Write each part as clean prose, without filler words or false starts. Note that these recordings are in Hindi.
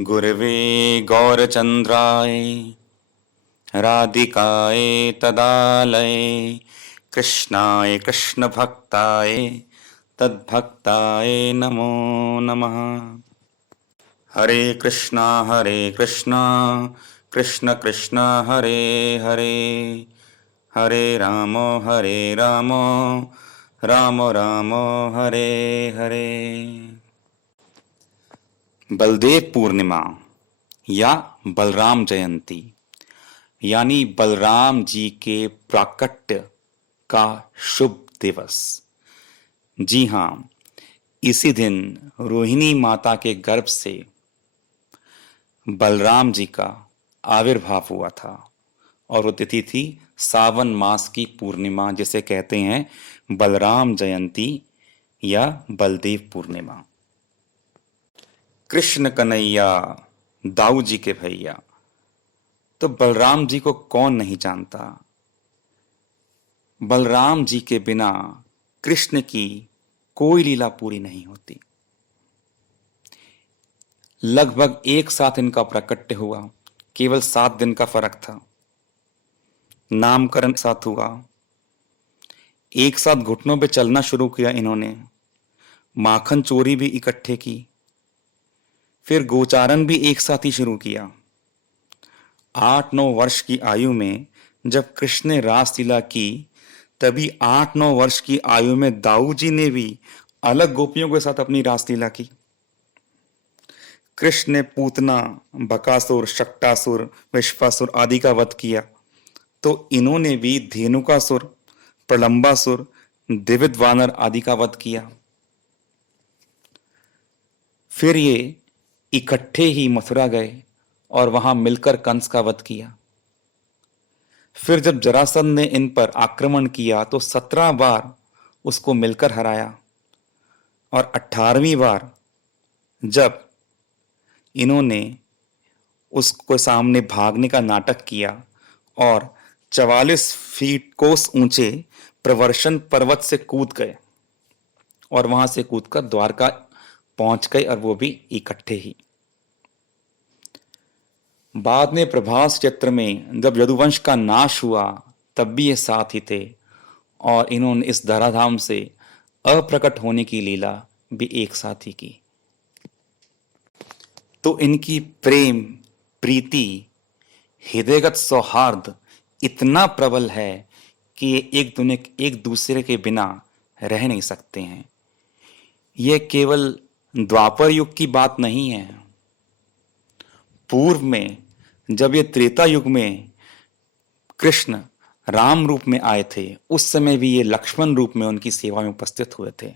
गुरवे गौरचन्द्राय राधिकाय तदालये कृष्णाय कृष्णभक्ताय तद्भक्ताय नमो नमः। हरे कृष्णा कृष्ण कृष्ण हरे हरे, हरे राम राम राम हरे हरे। बलदेव पूर्णिमा या बलराम जयंती यानी बलराम जी के प्राकट्य का शुभ दिवस। जी हाँ, इसी दिन रोहिणी माता के गर्भ से बलराम जी का आविर्भाव हुआ था और वो तिथि थी सावन मास की पूर्णिमा, जिसे कहते हैं बलराम जयंती या बलदेव पूर्णिमा। कृष्ण कन्हैया दाऊ जी के भैया, तो बलराम जी को कौन नहीं जानता। बलराम जी के बिना कृष्ण की कोई लीला पूरी नहीं होती। लगभग एक साथ इनका प्राकट्य हुआ, केवल 7 दिन का फर्क था। नामकरण साथ हुआ, एक साथ घुटनों पे चलना शुरू किया इन्होंने, माखन चोरी भी इकट्ठे की, फिर गोचारण भी एक साथ ही शुरू किया। 8-9 वर्ष की आयु में जब कृष्ण ने रासलीला की, तभी 8-9 वर्ष की आयु में दाऊ जी ने भी अलग गोपियों के साथ अपनी रासलीला की। कृष्ण ने पूतना, बकासुर, शक्टासुर, विश्वासुर आदि का वध किया, तो इन्होंने भी धेनुकासुर, प्रलंबासुर, दिविद वानर आदि का वध किया। फिर ये इकट्ठे ही मथुरा गए और वहां मिलकर कंस का वध किया। फिर जब जरासंध ने इन पर आक्रमण किया तो 17 बार उसको मिलकर हराया, और 18वीं बार जब इन्होंने उसको सामने भागने का नाटक किया और 44 फीट कोस ऊंचे प्रवर्षण पर्वत से कूद गए और वहां से कूदकर द्वारका पहुंच गए, और वो भी इकट्ठे ही। बाद में प्रभास चैत्र में जब यदुवंश का नाश हुआ, तब भी ये साथ ही थे, और इन्होंने इस धराधाम से अप्रकट होने की लीला भी एक साथ ही की। तो इनकी प्रेम, प्रीति, हृदयगत सौहार्द इतना प्रबल है कि ये एक दूसरे के बिना रह नहीं सकते हैं। यह केवल द्वापर युग की बात नहीं है। पूर्व में जब ये त्रेता युग में कृष्ण राम रूप में आए थे, उस समय भी ये लक्ष्मण रूप में उनकी सेवा में उपस्थित हुए थे।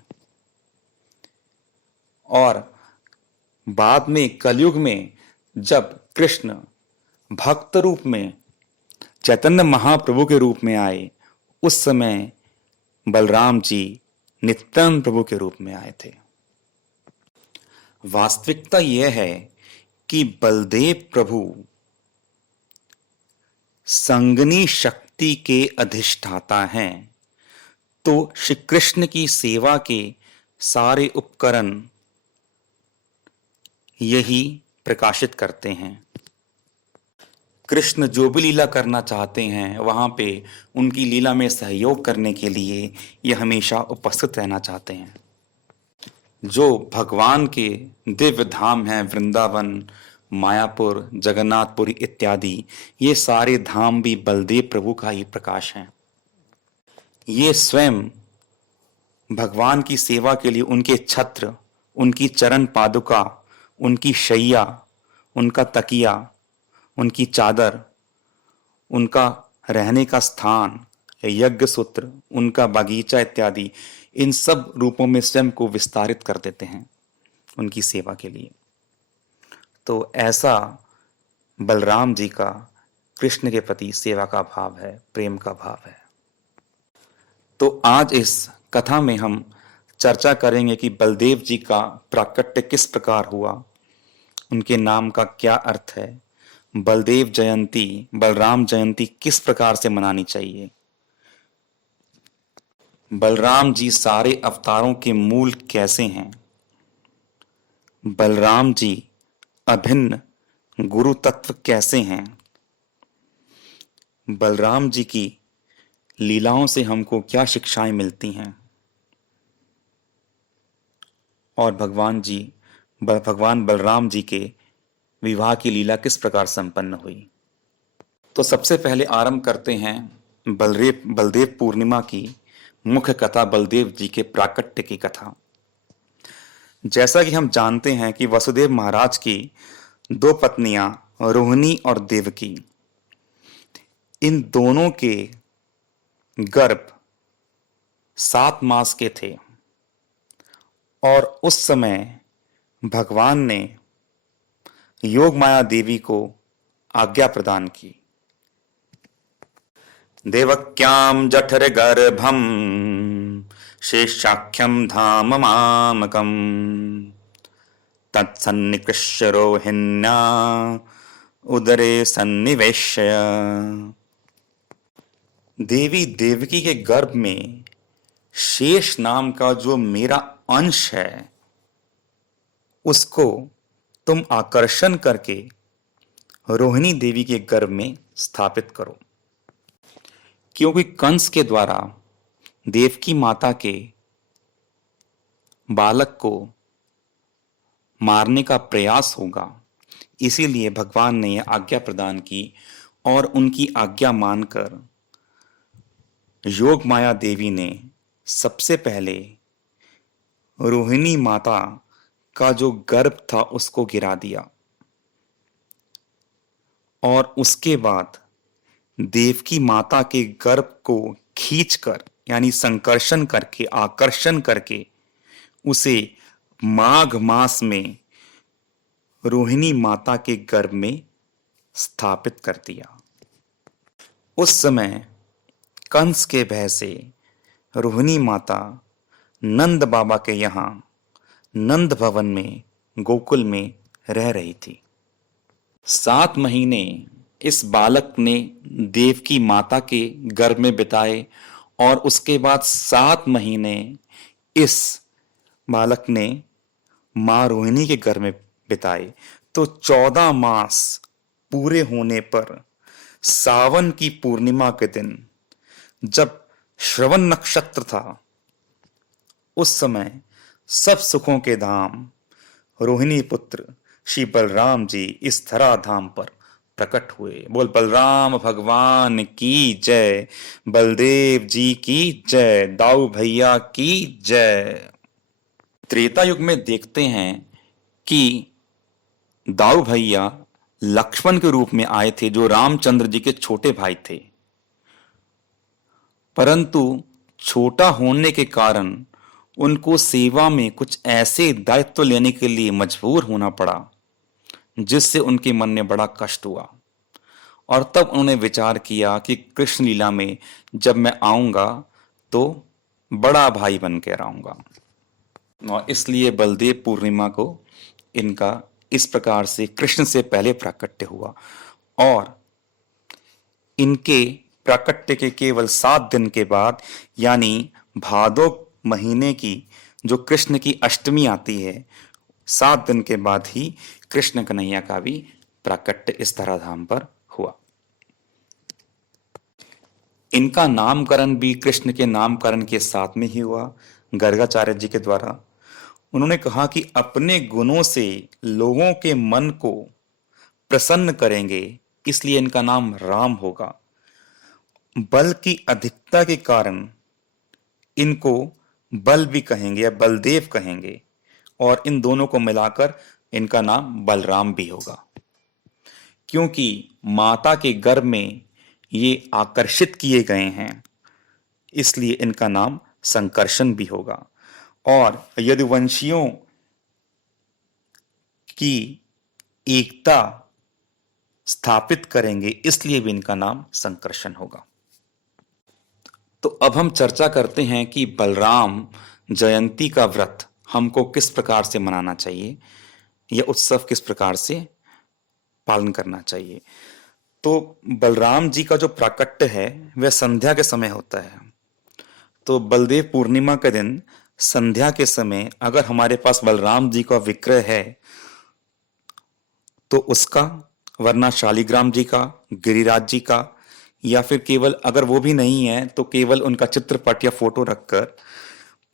और बाद में कलयुग में जब कृष्ण भक्त रूप में चैतन्य महाप्रभु के रूप में आए, उस समय बलराम जी नित्यानंद प्रभु के रूप में आए थे। वास्तविकता यह है कि बलदेव प्रभु संगनी शक्ति के अधिष्ठाता हैं, तो श्री कृष्ण की सेवा के सारे उपकरण यही प्रकाशित करते हैं। कृष्ण जो भी लीला करना चाहते हैं, वहां पे उनकी लीला में सहयोग करने के लिए ये हमेशा उपस्थित रहना चाहते हैं। जो भगवान के दिव्य धाम हैं, वृंदावन, मायापुर, जगन्नाथपुरी इत्यादि, ये सारे धाम भी बलदेव प्रभु का ही प्रकाश हैं। ये स्वयं भगवान की सेवा के लिए उनके छत्र, उनकी चरण पादुका, उनकी शैया, उनका तकिया, उनकी चादर, उनका रहने का स्थान, यज्ञ सूत्र, उनका बागीचा इत्यादि, इन सब रूपों में स्वयं को विस्तारित कर देते हैं उनकी सेवा के लिए। तो ऐसा बलराम जी का कृष्ण के प्रति सेवा का भाव है, प्रेम का भाव है। तो आज इस कथा में हम चर्चा करेंगे कि बलदेव जी का प्राकट्य किस प्रकार हुआ, उनके नाम का क्या अर्थ है, बलदेव जयंती, बलराम जयंती किस प्रकार से मनानी चाहिए, बलराम जी सारे अवतारों के मूल कैसे हैं, बलराम जी अभिन्न गुरु तत्व कैसे हैं। बलराम जी की लीलाओं से हमको क्या शिक्षाएं मिलती हैं और भगवान बलराम जी के विवाह की लीला किस प्रकार संपन्न हुई। तो सबसे पहले आरंभ करते हैं बलदेव पूर्णिमा की मुख्य कथा, बलदेव जी के प्राकट्य की कथा। जैसा कि हम जानते हैं कि वसुदेव महाराज की दो पत्नियां रोहिणी और देवकी, इन दोनों के गर्भ 7 मास के थे और उस समय भगवान ने योग माया देवी को आज्ञा प्रदान की। देवक्यां जठर गर्भम शेषाख्यम धाम मामकम तत्सन्निकृष्य रोहिण्या उदरे सन्निवेश्य। देवी देवकी के गर्भ में शेष नाम का जो मेरा अंश है, उसको तुम आकर्षण करके रोहिणी देवी के गर्भ में स्थापित करो। क्योंकि कंस के द्वारा देवकी माता के बालक को मारने का प्रयास होगा, इसीलिए भगवान ने यह आज्ञा प्रदान की और उनकी आज्ञा मानकर योग माया देवी ने सबसे पहले रोहिणी माता का जो गर्भ था उसको गिरा दिया और उसके बाद देवकी माता के गर्भ को खींचकर, यानी संकर्षण करके, आकर्षण करके उसे माघ मास में रोहिणी माता के गर्भ में स्थापित कर दिया। उस समय कंस के भय से रोहिणी माता नंद बाबा के यहाँ नंद भवन में गोकुल में रह रही थी। 7 महीने इस बालक ने देवकी माता के गर्भ में बिताए और उसके बाद 7 महीने इस बालक ने मां रोहिणी के गर्भ में बिताए। तो 14 मास पूरे होने पर सावन की पूर्णिमा के दिन जब श्रवण नक्षत्र था, उस समय सब सुखों के धाम रोहिणी पुत्र श्री बलराम जी इस धरा धाम पर प्रकट हुए। बोल बलराम भगवान की जय, बलदेव जी की जय, दाऊ भैया की जय। त्रेता युग में देखते हैं कि दाऊ भैया लक्ष्मण के रूप में आए थे, जो रामचंद्र जी के छोटे भाई थे, परंतु छोटा होने के कारण उनको सेवा में कुछ ऐसे दायित्व लेने के लिए मजबूर होना पड़ा जिससे उनके मन में बड़ा कष्ट हुआ और तब उन्होंने विचार किया कि कृष्ण लीला में जब मैं आऊंगा तो बड़ा भाई बन के रहूंगा। और इसलिए बलदेव पूर्णिमा को इनका इस प्रकार से कृष्ण से पहले प्राकट्य हुआ और इनके प्राकट्य के केवल 7 दिन के बाद, यानी भादो महीने की जो कृष्ण की अष्टमी आती है, 7 दिन के बाद ही कृष्ण कन्हैया का भी प्राकट्य इस धराधाम पर हुआ। इनका नामकरण भी कृष्ण के नामकरण के साथ में ही हुआ, गर्गाचार्य जी के द्वारा। उन्होंने कहा कि अपने गुणों से लोगों के मन को प्रसन्न करेंगे, इसलिए इनका नाम राम होगा। बल की अधिकता के कारण इनको बल भी कहेंगे या बलदेव कहेंगे और इन दोनों को मिलाकर इनका नाम बलराम भी होगा, क्योंकि माता के गर्भ में ये आकर्षित किए गए हैं, इसलिए इनका नाम संकर्षण भी होगा। और यदुवंशियों की एकता स्थापित करेंगे, इसलिए भी इनका नाम संकर्षण होगा। तो अब हम चर्चा करते हैं कि बलराम जयंती का व्रत हमको किस प्रकार से मनाना चाहिए, यह उत्सव किस प्रकार से पालन करना चाहिए। तो बलराम जी का जो प्राकट्य है वह संध्या के समय होता है। तो बलदेव पूर्णिमा के दिन संध्या के समय अगर हमारे पास बलराम जी का विग्रह है तो उसका, वरना शालिग्राम जी का, गिरिराज जी का, या फिर केवल अगर वो भी नहीं है तो केवल उनका चित्रपट या फोटो रखकर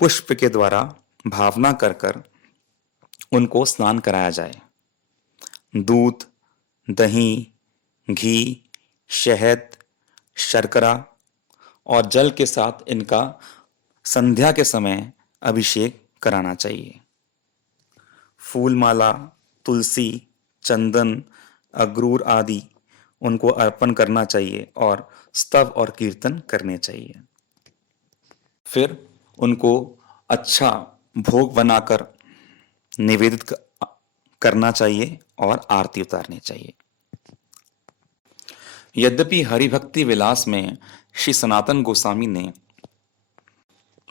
पुष्प के द्वारा भावना कर कर उनको स्नान कराया जाए। दूध, दही, घी, शहद, शर्करा और जल के साथ इनका संध्या के समय अभिषेक कराना चाहिए। फूलमाला, तुलसी, चंदन, अगरूर आदि उनको अर्पण करना चाहिए और स्तव और कीर्तन करने चाहिए। फिर उनको अच्छा भोग बनाकर निवेदित करना चाहिए और आरती उतारनी चाहिए। यद्यपि हरिभक्ति विलास में श्री सनातन गोस्वामी ने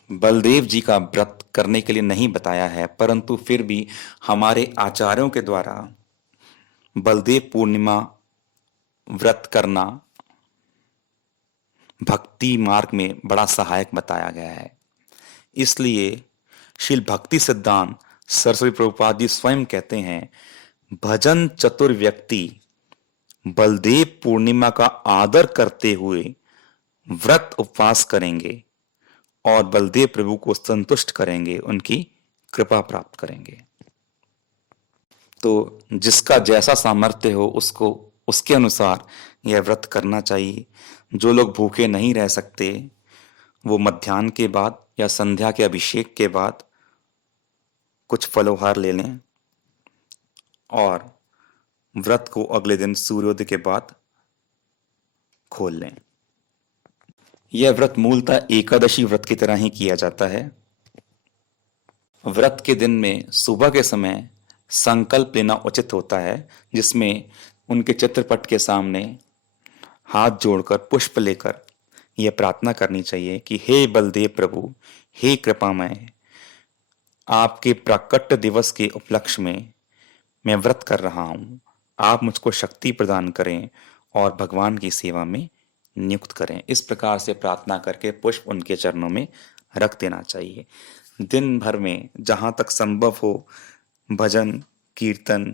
बलदेव जी का व्रत करने के लिए नहीं बताया है, परंतु फिर भी हमारे आचार्यों के द्वारा बलदेव पूर्णिमा व्रत करना भक्ति मार्ग में बड़ा सहायक बताया गया है। इसलिए श्रील भक्ति सिद्धांत सरस्वती प्रभुपाद जी स्वयं कहते हैं, भजन चतुर व्यक्ति बलदेव पूर्णिमा का आदर करते हुए व्रत उपवास करेंगे और बलदेव प्रभु को संतुष्ट करेंगे, उनकी कृपा प्राप्त करेंगे। तो जिसका जैसा सामर्थ्य हो उसको उसके अनुसार यह व्रत करना चाहिए। जो लोग भूखे नहीं रह सकते वो मध्याह्न के बाद या संध्या के अभिषेक के बाद कुछ फलोहार ले लें और व्रत को अगले दिन सूर्योदय के बाद खोल लें। यह व्रत मूलतः एकादशी व्रत की तरह ही किया जाता है। व्रत के दिन में सुबह के समय संकल्प लेना उचित होता है, जिसमें उनके चित्रपट के सामने हाथ जोड़कर पुष्प लेकर यह प्रार्थना करनी चाहिए कि हे बलदेव प्रभु, हे कृपामय, आपके प्राकट्य दिवस के उपलक्ष्य में मैं व्रत कर रहा हूँ, आप मुझको शक्ति प्रदान करें और भगवान की सेवा में नियुक्त करें। इस प्रकार से प्रार्थना करके पुष्प उनके चरणों में रख देना चाहिए। दिन भर में जहाँ तक संभव हो भजन, कीर्तन,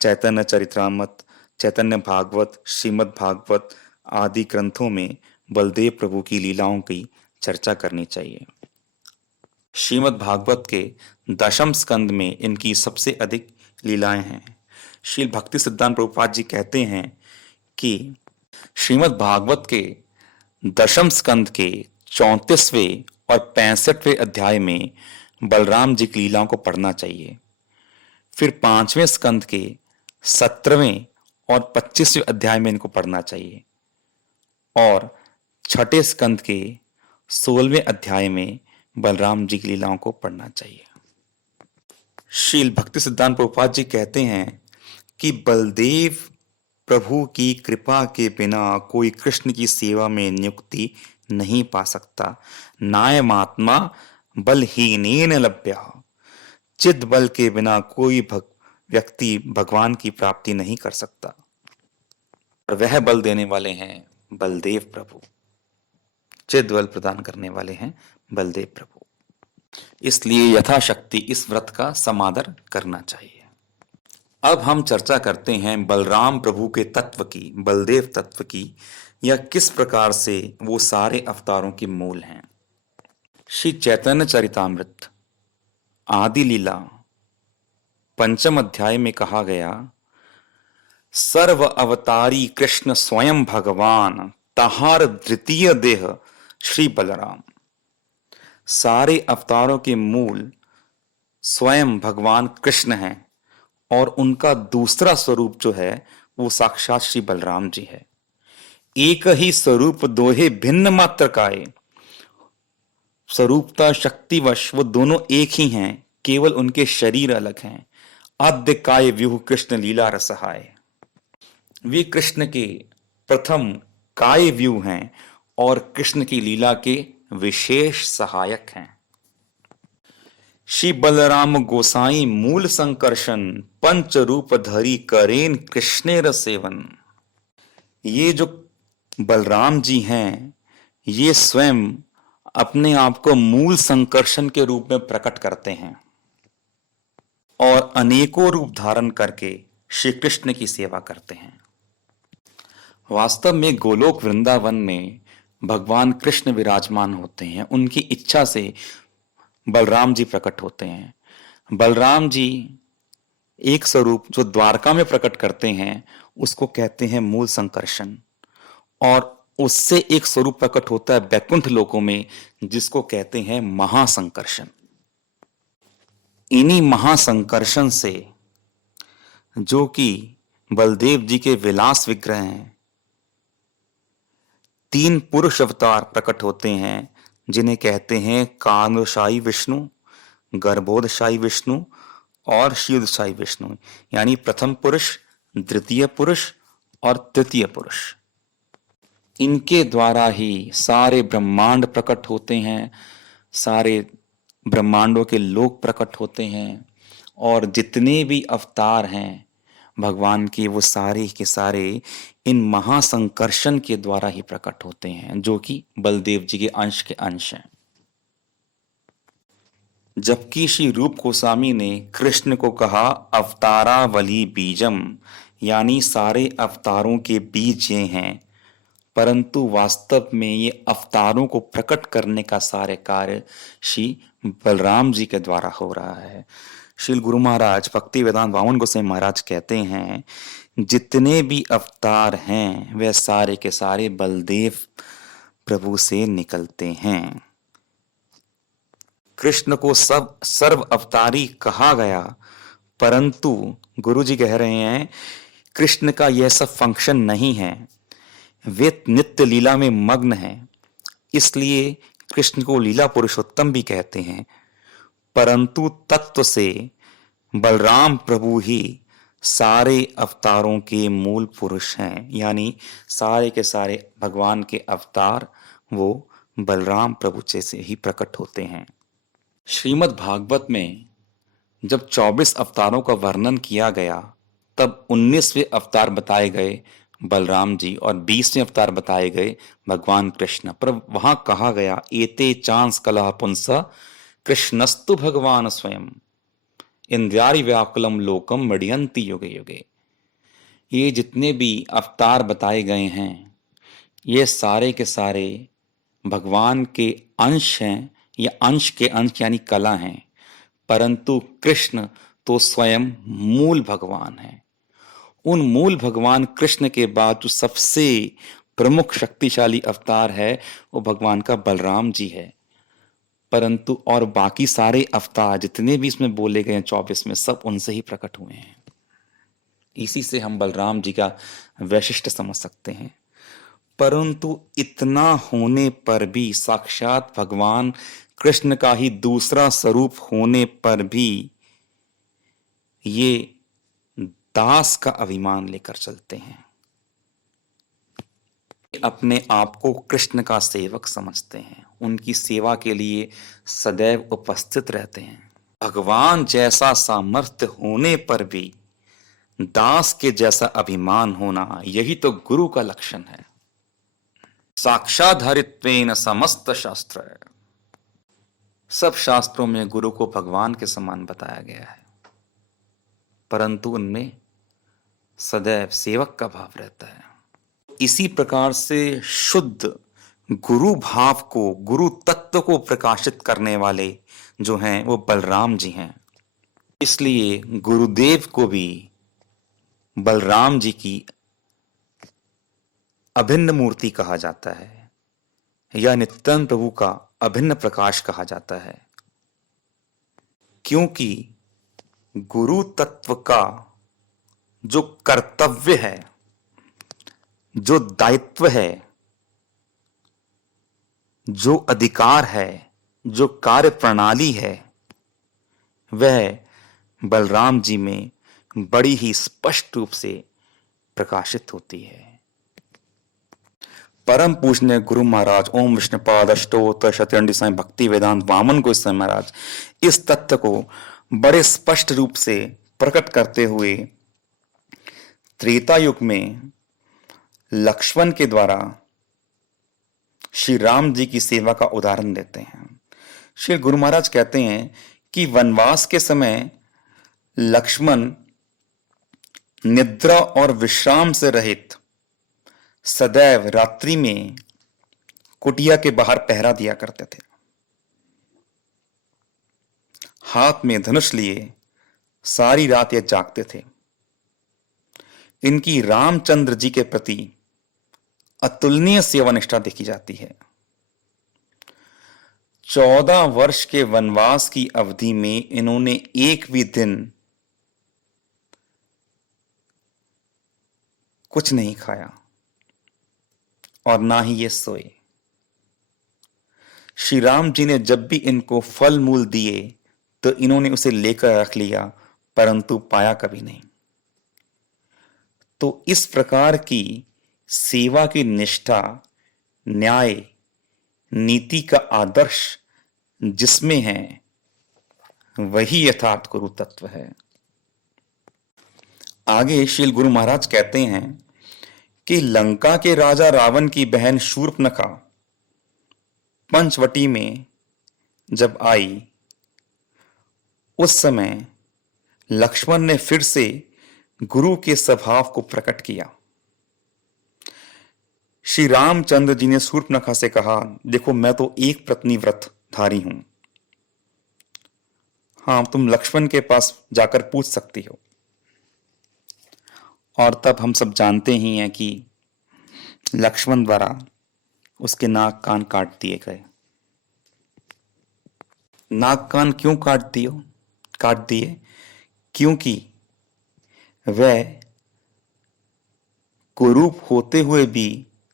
चैतन्य चरित्रामृत, चैतन्य भागवत, श्रीमद् भागवत आदि ग्रंथों में बलदेव प्रभु की लीलाओं की चर्चा करनी चाहिए। श्रीमद् भागवत के दशम स्कंद में इनकी सबसे अधिक लीलाएं हैं। श्रील भक्ति सिद्धांत प्रभुपाद जी कहते हैं कि श्रीमद् भागवत के दशम स्कंद के 34वें और 65वें अध्याय में बलराम जी की लीलाओं को पढ़ना चाहिए। फिर 5वें स्कंद के 17वें और 25वें अध्याय में इनको पढ़ना चाहिए और 6ठे स्कंद के 16वें अध्याय में बलराम जी की लीलाओं को पढ़ना चाहिए। श्रील भक्ति सिद्धांत प्रभुपाद जी कहते हैं कि बलदेव प्रभु की कृपा के बिना कोई कृष्ण की सेवा में नियुक्ति नहीं पा सकता। नायमात्मा बलहीनेन लभ्य, चिद बल के बिना कोई व्यक्ति भगवान की प्राप्ति नहीं कर सकता। और वह बल देने वाले हैं बलदेव प्रभु, चिद बल प्रदान करने वाले हैं बलदेव प्रभु। इसलिए यथाशक्ति इस व्रत का समादर करना चाहिए। अब हम चर्चा करते हैं बलराम प्रभु के तत्व की, बलदेव तत्व की, या किस प्रकार से वो सारे अवतारों के मूल हैं। श्री चैतन्य चरितामृत आदि लीला 5 अध्याय में कहा गया, सर्व अवतारी कृष्ण स्वयं भगवान, तहार द्वितीय देह श्री बलराम। सारे अवतारों के मूल स्वयं भगवान कृष्ण हैं और उनका दूसरा स्वरूप जो है वो साक्षात श्री बलराम जी है। एक ही स्वरूप दोहे भिन्न मात्र काय, स्वरूपता शक्तिवश वो दोनों एक ही हैं, केवल उनके शरीर अलग हैं। आद्य काय व्यूह कृष्ण लीला रसहाय, वे कृष्ण के प्रथम काय व्यू हैं और कृष्ण की लीला के विशेष सहायक हैं। श्री बलराम गोसाई मूल संकर्षण, पंच रूप धरी करेन कृष्णेर सेवन। ये जो बलराम जी हैं ये स्वयं अपने आप को मूल संकर्षण के रूप में प्रकट करते हैं और अनेकों रूप धारण करके श्री कृष्ण की सेवा करते हैं। वास्तव में गोलोक वृंदावन में भगवान कृष्ण विराजमान होते हैं। उनकी इच्छा से बलराम जी प्रकट होते हैं। बलराम जी एक स्वरूप जो द्वारका में प्रकट करते हैं उसको कहते हैं मूल संकर्षण, और उससे एक स्वरूप प्रकट होता है बैकुंठ लोकों में जिसको कहते हैं महासंकर्षण। इन्हीं महासंकर्षण से जो कि बलदेव जी के विलास विग्रह हैं, 3 पुरुष अवतार प्रकट होते हैं जिन्हें कहते हैं कानशाई विष्णु, गर्भोदशाई विष्णु और शीर्षशाई विष्णु, यानी प्रथम पुरुष, द्वितीय पुरुष और तृतीय पुरुष। इनके द्वारा ही सारे ब्रह्मांड प्रकट होते हैं, सारे ब्रह्मांडों के लोक प्रकट होते हैं, और जितने भी अवतार हैं भगवान के वो सारे के सारे इन महासंकर्षण के द्वारा ही प्रकट होते हैं, जो कि बलदेव जी के अंश हैं। जबकि श्री रूप गोस्वामी ने कृष्ण को कहा अवतारावली बीजम, यानी सारे अवतारों के बीज ये हैं, परंतु वास्तव में ये अवतारों को प्रकट करने का सारे कार्य श्री बलराम जी के द्वारा हो रहा है। श्री गुरु महाराज भक्ति वेदांत वामन गोसाई महाराज कहते हैं जितने भी अवतार हैं वे सारे के सारे बलदेव प्रभु से निकलते हैं। कृष्ण को सब सर्व अवतारी कहा गया, परंतु गुरु जी कह रहे हैं कृष्ण का यह सब फंक्शन नहीं है, वे नित्य लीला में मग्न हैं, इसलिए कृष्ण को लीला पुरुषोत्तम भी कहते हैं। परंतु तत्व से बलराम प्रभु ही सारे अवतारों के मूल पुरुष हैं, यानी सारे के सारे भगवान के अवतार वो बलराम प्रभु से ही प्रकट होते हैं। श्रीमद् भागवत में जब 24 अवतारों का वर्णन किया गया तब 19वें अवतार बताए गए बलराम जी और 20वें अवतार बताए गए भगवान कृष्ण। पर वहां कहा गया एते चांस कलह पुंसा कृष्णस्तु भगवान स्वयं इंद्रियारि व्याकुलम लोकम मडियंती युगे युगे। ये जितने भी अवतार बताए गए हैं ये सारे के सारे भगवान के अंश हैं, या अंश के अंश यानी कला हैं, परंतु कृष्ण तो स्वयं मूल भगवान है। उन मूल भगवान कृष्ण के बाद जो सबसे प्रमुख शक्तिशाली अवतार है वो भगवान का बलराम जी है, परंतु और बाकी सारे अवतार जितने भी इसमें बोले गए हैं 24 में सब उनसे ही प्रकट हुए हैं। इसी से हम बलराम जी का वैशिष्ट्य समझ सकते हैं। परंतु इतना होने पर भी साक्षात भगवान कृष्ण का ही दूसरा स्वरूप होने पर भी ये दास का अभिमान लेकर चलते हैं, अपने आप को कृष्ण का सेवक समझते हैं, उनकी सेवा के लिए सदैव उपस्थित रहते हैं। भगवान जैसा सामर्थ्य होने पर भी दास के जैसा अभिमान होना यही तो गुरु का लक्षण है। साक्षाधारित्वेन समस्त शास्त्र है। सब शास्त्रों में गुरु को भगवान के समान बताया गया है, परंतु उनमें सदैव सेवक का भाव रहता है। इसी प्रकार से शुद्ध गुरु भाव को, गुरु तत्व को प्रकाशित करने वाले जो हैं वो बलराम जी हैं। इसलिए गुरुदेव को भी बलराम जी की अभिन्न मूर्ति कहा जाता है, या नित्यानंद प्रभु का अभिन्न प्रकाश कहा जाता है, क्योंकि गुरु तत्व का जो कर्तव्य है, जो दायित्व है, जो अधिकार है, जो कार्य प्रणाली है, वह बलराम जी में बड़ी ही स्पष्ट रूप से प्रकाशित होती है। परम पूजनीय गुरु महाराज ओम विष्णुपाद अष्टोत्तर शतचंडी स्वामी भक्ति वेदांत वामन गोस्वामी महाराज इस तत्व को बड़े स्पष्ट रूप से प्रकट करते हुए त्रेता युग में लक्ष्मण के द्वारा श्री राम जी की सेवा का उदाहरण देते हैं। श्री गुरु महाराज कहते हैं कि वनवास के समय लक्ष्मण निद्रा और विश्राम से रहित सदैव रात्रि में कुटिया के बाहर पहरा दिया करते थे। हाथ में धनुष लिए सारी रात ये जागते थे। इनकी रामचंद्र जी के प्रति अतुलनीय सेवा निष्ठा देखी जाती है। 14 वर्ष के वनवास की अवधि में इन्होंने एक भी दिन कुछ नहीं खाया और ना ही ये सोए। श्री राम जी ने जब भी इनको फल मूल दिए तो इन्होंने उसे लेकर रख लिया, परंतु पाया कभी नहीं। तो इस प्रकार की सेवा की निष्ठा, न्याय, नीति का आदर्श जिसमें है, वही यथार्थ गुरु तत्व है। आगे श्री गुरु महाराज कहते हैं कि लंका के राजा रावण की बहन शूर्पणखा पंचवटी में जब आई, उस समय लक्ष्मण ने फिर से गुरु के स्वभाव को प्रकट किया। श्री रामचंद्र जी ने शूर्पणखा से कहा, देखो मैं तो एक पत्नी व्रतधारी हूं, हाँ तुम लक्ष्मण के पास जाकर पूछ सकती हो। और तब हम सब जानते ही हैं कि लक्ष्मण द्वारा उसके नाक कान काट दिए गए। नाक कान क्यों काट दिए? क्योंकि वह कुरूप होते हुए भी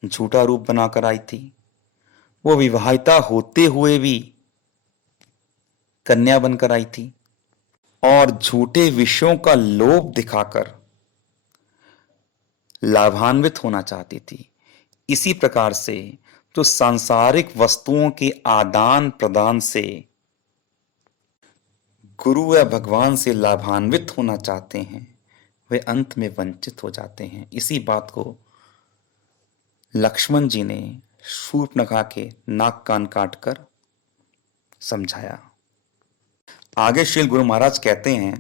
झूठा रूप बनाकर आई थी। वो विवाहिता होते हुए भी कन्या बनकर आई थी और झूठे विषयों का लोभ दिखाकर लाभान्वित होना चाहती थी। इसी प्रकार से जो सांसारिक वस्तुओं के आदान प्रदान से गुरु व भगवान से लाभान्वित होना चाहते हैं, वे अंत में वंचित हो जाते हैं। इसी बात को लक्ष्मण जी ने शूर्पणखा के नाक कान काटकर समझाया। आगे श्री गुरु महाराज कहते हैं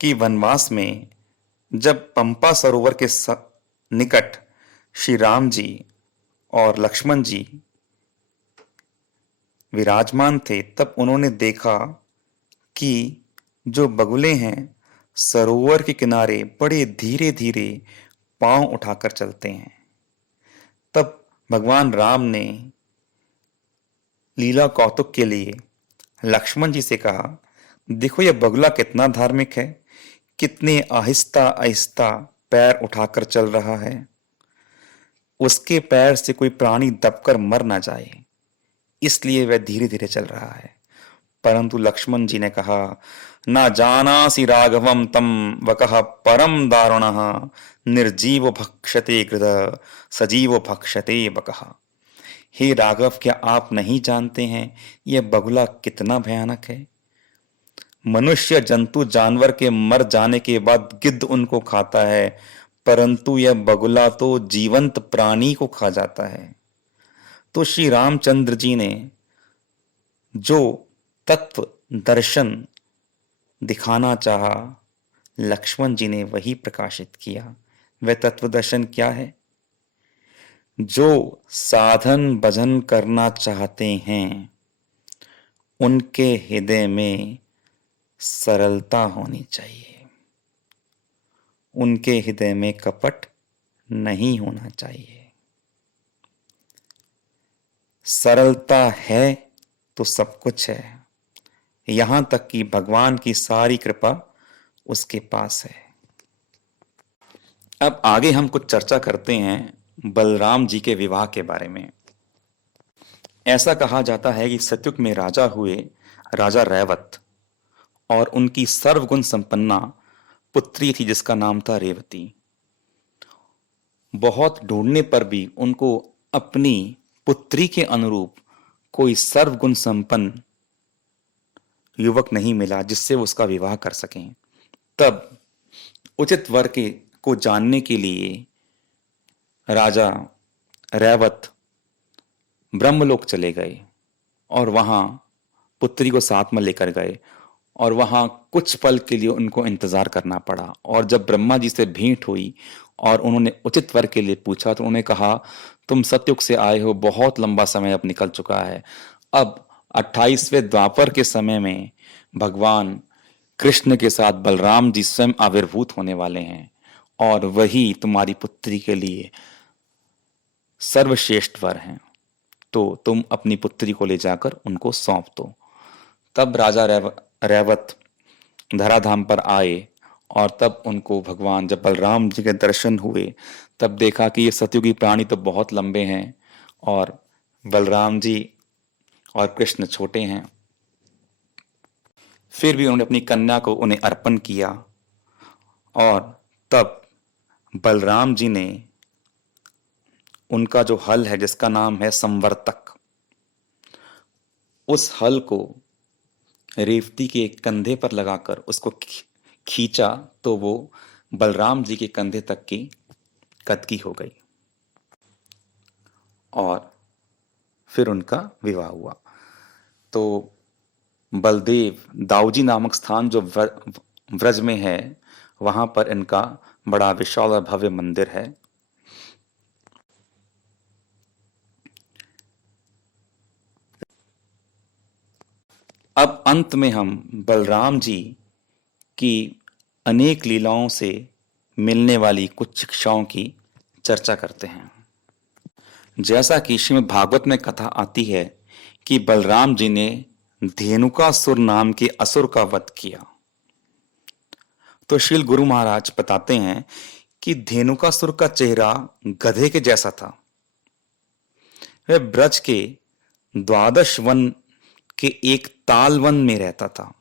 कि वनवास में जब पंपा सरोवर के निकट श्री राम जी और लक्ष्मण जी विराजमान थे, तब उन्होंने देखा कि जो बगुले हैं सरोवर के किनारे बड़े धीरे धीरे पांव उठाकर चलते हैं। तब भगवान राम ने लीला कौतुक के लिए लक्ष्मण जी से कहा, देखो यह बगुला कितना धार्मिक है, कितने आहिस्ता आहिस्ता पैर उठाकर चल रहा है। उसके पैर से कोई प्राणी दबकर मर ना जाए, इसलिए वह धीरे धीरे चल रहा है। परंतु लक्ष्मण जी ने कहा, ना जानासि राघवम तम वकः परम दारुणः निर्जीव भक्षते गृध सजीव भक्षते बकः। हे राघव, क्या आप नहीं जानते हैं यह बगुला कितना भयानक है? मनुष्य जंतु जानवर के मर जाने के बाद गिद्ध उनको खाता है, परंतु यह बगुला तो जीवंत प्राणी को खा जाता है। तो श्री रामचंद्र जी ने जो तत्व दर्शन दिखाना चाहा, लक्ष्मण जी ने वही प्रकाशित किया। वह तत्व दर्शन क्या है? जो साधन भजन करना चाहते हैं उनके हृदय में सरलता होनी चाहिए, उनके हृदय में कपट नहीं होना चाहिए। सरलता है तो सब कुछ है, यहां तक कि भगवान की सारी कृपा उसके पास है। अब आगे हम कुछ चर्चा करते हैं बलराम जी के विवाह के बारे में। ऐसा कहा जाता है कि सतयुग में राजा हुए राजा रैवत और उनकी सर्वगुण संपन्ना पुत्री थी जिसका नाम था रेवती। बहुत ढूंढने पर भी उनको अपनी पुत्री के अनुरूप कोई सर्वगुण संपन्न युवक नहीं मिला जिससे वो उसका विवाह कर सकें। तब उचित वर को जानने के लिए राजा रैवत ब्रह्मलोक चले गए और वहां पुत्री को साथ में लेकर गए और वहां कुछ पल के लिए उनको इंतजार करना पड़ा। और जब ब्रह्मा जी से भेंट हुई और उन्होंने उचित वर के लिए पूछा तो उन्होंने कहा, तुम सतयुग से आए हो, बहुत लंबा समय अब निकल चुका है, अब 28वें द्वापर के समय में भगवान कृष्ण के साथ बलराम जी स्वयं आविर्भूत होने वाले हैं और वही तुम्हारी पुत्री के लिए सर्वश्रेष्ठ वर हैं, तो तुम अपनी पुत्री को ले जाकर उनको सौंप दो। तब राजा रैवत धराधाम पर आए और तब उनको भगवान जब बलराम जी के दर्शन हुए तब देखा कि ये सतयुगी प्राणी तो बहुत लंबे हैं और बलराम जी और कृष्ण छोटे हैं। फिर भी उन्होंने अपनी कन्या को उन्हें अर्पण किया और तब बलराम जी ने उनका जो हल है जिसका नाम है संवर्तक, उस हल को रेवती के कंधे पर लगाकर उसको खींचा तो वो बलराम जी के कंधे तक की कदकी हो गई और फिर उनका विवाह हुआ। तो बलदेव दाऊजी नामक स्थान जो व्रज में है वहां पर इनका बड़ा विशाल और भव्य मंदिर है। अब अंत में हम बलराम जी की अनेक लीलाओं से मिलने वाली कुछ शिक्षाओं की चर्चा करते हैं। जैसा कि श्रीमद् भागवत में कथा आती है कि बलराम जी ने धेनुकासुर नाम के असुर का वध किया, तो श्रील गुरु महाराज बताते हैं कि धेनुकासुर का चेहरा गधे के जैसा था। वह ब्रज के 12 वन के एक ताल वन में रहता था।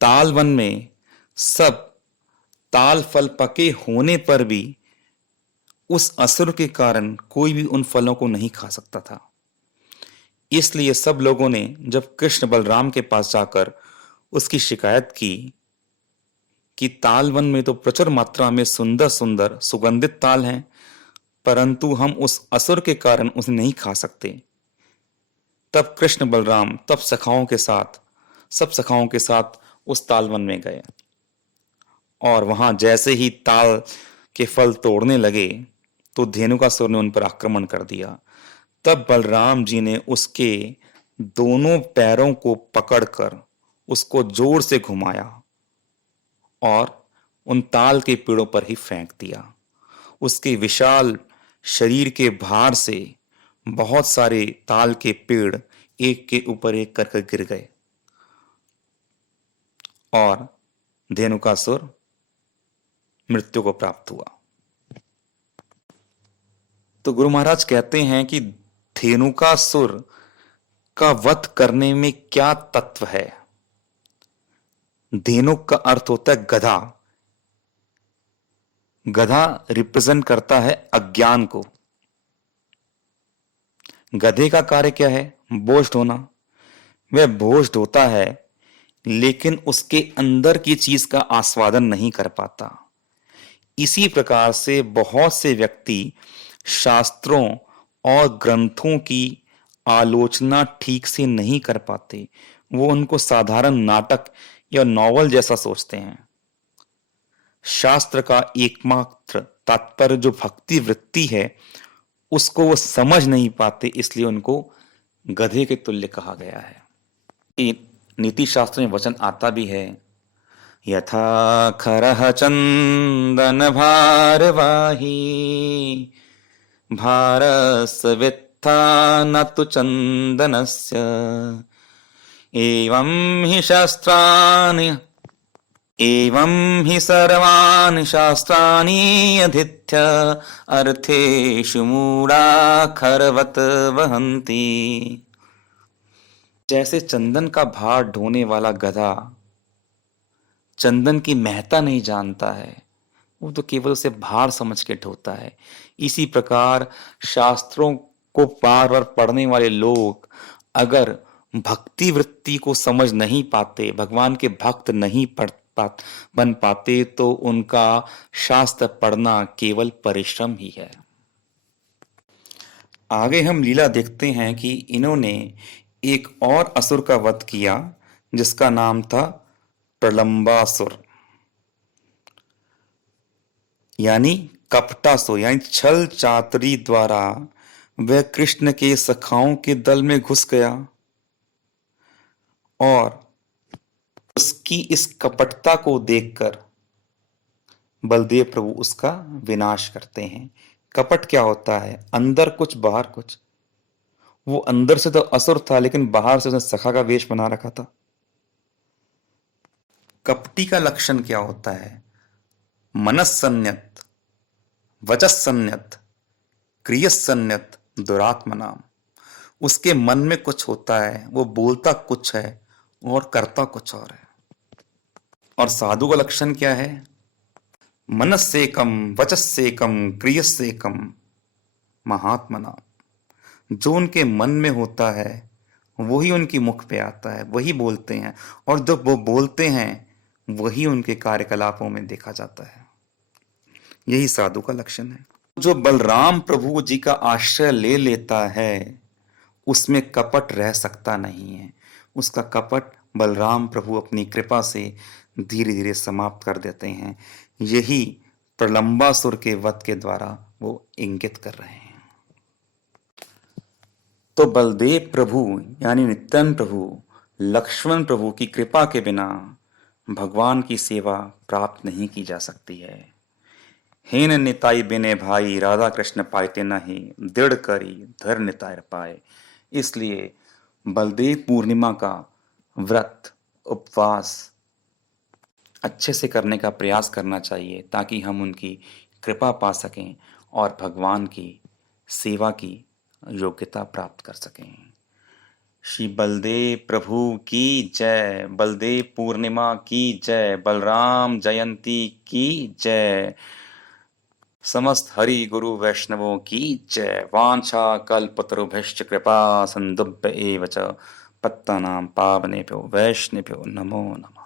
ताल वन में सब ताल फल पके होने पर भी उस असुर के कारण कोई भी उन फलों को नहीं खा सकता था। इसलिए सब लोगों ने जब कृष्ण बलराम के पास जाकर उसकी शिकायत की कि ताल वन में तो प्रचुर मात्रा में सुंदर सुंदर सुगंधित ताल हैं, परंतु हम उस असुर के कारण उसे नहीं खा सकते, तब कृष्ण बलराम तब सब सखाओं के साथ उस ताल वन में गए और वहां जैसे ही ताल के फल तोड़ने लगे तो धेनुकासुर ने उन पर आक्रमण कर दिया। तब बलराम जी ने उसके दोनों पैरों को पकड़कर उसको जोर से घुमाया और उन ताल के पेड़ों पर ही फेंक दिया। उसके विशाल शरीर के भार से बहुत सारे ताल के पेड़ एक के ऊपर एक करके गिर गए और धेनुकासुर मृत्यु को प्राप्त हुआ। तो गुरु महाराज कहते हैं कि धेनुकासुर का वध करने में क्या तत्व है। धेनुक का अर्थ होता है गधा। गधा रिप्रेजेंट करता है अज्ञान को। गधे का कार्य क्या है? बोझ ढोना। वह बोझ ढोता है लेकिन उसके अंदर की चीज का आस्वादन नहीं कर पाता। इसी प्रकार से बहुत से व्यक्ति शास्त्रों और ग्रंथों की आलोचना ठीक से नहीं कर पाते। वो उनको साधारण नाटक या नॉवल जैसा सोचते हैं। शास्त्र का एकमात्र तात्पर्य जो भक्ति वृत्ति है उसको वो समझ नहीं पाते, इसलिए उनको गधे के तुल्य कहा गया है। नीति शास्त्र में वचन आता भी है, यथा खरः चंदन भारवाही भारस्य वित्था न तु चंदनस्य एवं हि सर्वाणि शास्त्राणि अधीत्य अर्थेषु मूढा खरवत वहन्ति। जैसे चंदन का भार ढोने वाला गधा चंदन की महत्ता नहीं जानता है, वो तो केवल उसे भार समझ के ढोता है। इसी प्रकार शास्त्रों को बार बार पढ़ने वाले लोग अगर भक्ति वृत्ति को समझ नहीं पाते, भगवान के भक्त नहीं बन पाते, तो उनका शास्त्र पढ़ना केवल परिश्रम ही है। आगे हम लीला देखते हैं कि इन्होंने एक और असुर का वध किया जिसका नाम था प्रलंबासुर, यानी कपटासुर, यानी छल चातुरी द्वारा वह कृष्ण के सखाओं के दल में घुस गया और उसकी इस कपटता को देखकर बलदेव प्रभु उसका विनाश करते हैं। कपट क्या होता है? अंदर कुछ बाहर कुछ। वो अंदर से तो असुर था, लेकिन बाहर से उसने सखा का वेश बना रखा था। कपटी का लक्षण क्या होता है? मनस्सन्यत, वचस्सन्यत, क्रियस्सन्यत, दुरात्मनाम। उसके मन में कुछ होता है, वो बोलता कुछ है और करता कुछ और है। और साधु का लक्षण क्या है? मनस्सेकम, वचस्सेकम, क्रियस्सेकम, महात्मना। जो उनके मन में होता है वही उनकी मुख पे आता है, वही बोलते हैं, और जब वो बोलते हैं वही उनके कार्यकलापों में देखा जाता है। यही साधु का लक्षण है। जो बलराम प्रभु जी का आश्रय ले लेता है उसमें कपट रह सकता नहीं है। उसका कपट बलराम प्रभु अपनी कृपा से धीरे धीरे समाप्त कर देते हैं। यही प्रलंबासुर के वध के द्वारा वो इंगित कर रहे हैं। तो बलदेव प्रभु यानी नित्यानंद प्रभु, लक्ष्मण प्रभु की कृपा के बिना भगवान की सेवा प्राप्त नहीं की जा सकती है। हेन निताई बिने भाई, राधा कृष्ण पाइते नहीं, दृढ़ करी धर निताय पाए। इसलिए बलदेव पूर्णिमा का व्रत, उपवास अच्छे से करने का प्रयास करना चाहिए, ताकि हम उनकी कृपा पा सकें और भगवान की सेवा की योग्यता प्राप्त कर सकें। श्री बलदेव प्रभु की जय, बलदेव पूर्णिमा की जय, बलराम जयंती की जय, समस्त हरि गुरु वैष्णवों की जय। वांछा कल्पतरुभ्यश्च कृपा सिन्धुभ्य एव च पत्तानां पावनेभ्यो वैष्णवेभ्यो नमो नमः।